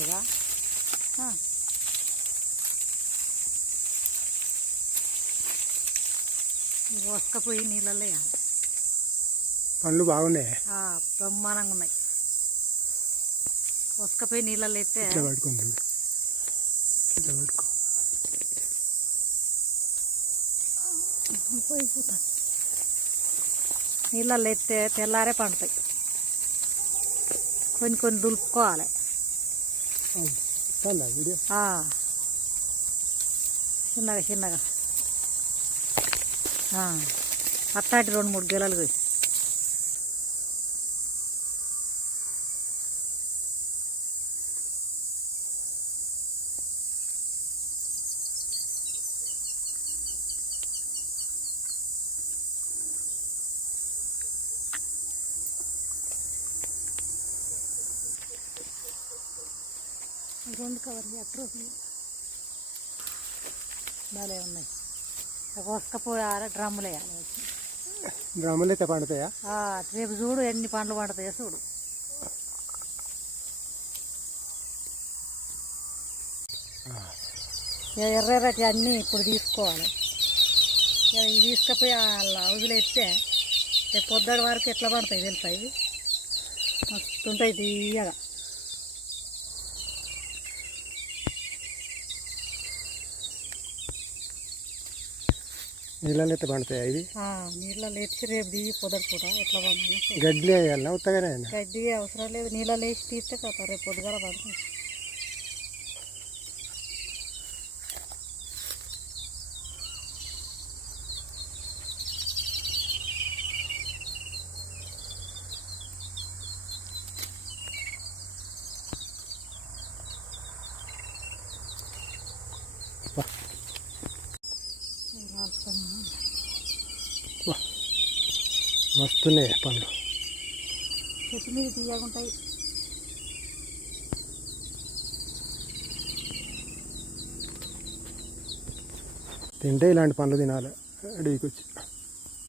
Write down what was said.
పండుతాయా? కోసుకపోయి నీళ్ళల్లో వేయాలి. పండ్లు బాగున్నాయి, బ్రహ్మాండంగా ఉన్నాయి. కోసుకపోయి నీళ్ళల్లో ఎత్తే ఇట్లా పట్టుకుంది, ఇట్లా పట్టుకో పోయిపోతాను. నీళ్ళల్లో ఎత్తే తెల్లారే పండుతాయి. కొన్ని కొన్ని దులుపుకోవాలి. వీడియో చిన్నగా చిన్నగా అట్లాంటి 2-3 గెలలు పోయి రెండు కవర్లు అట్లా బాగా ఉన్నాయి. కోసుకపోయాలి, డ్రమ్ములు వేయాలి. డ్రమ్ములు అయితే పండుతాయా? రేపు చూడు ఎన్ని పండ్లు పండుతాయో చూడు. ఎర్రటి అన్నీ ఇప్పుడు తీసుకోవాలి. ఇవి తీసుకపోయి హౌజులు ఎత్తే రేపు పొద్దుటి వరకు ఎట్లా పడతాయి తెలుసా? ఇవి మస్తుంటాయి తీయగా. నీళ్ళలో అయితే పండుతాయా ఇవి? నీళ్ళలో ఎత్తి రేపు దిగి పొద్దుటి పూట ఎట్లా పండాలి. గడ్డి వేయాలా ఉత్తగానే? గడ్డి అవసరం లేదు, నీళ్ళలో వేసి తీస్తే కదా రేపు పొద్దుగల పడుతుంది. మస్తున్నాయి పండ్లు, చెట్టు మీద తీయగుంటాయి. తింటే ఇలాంటి పండ్లు తినాలి అడవికి వచ్చి.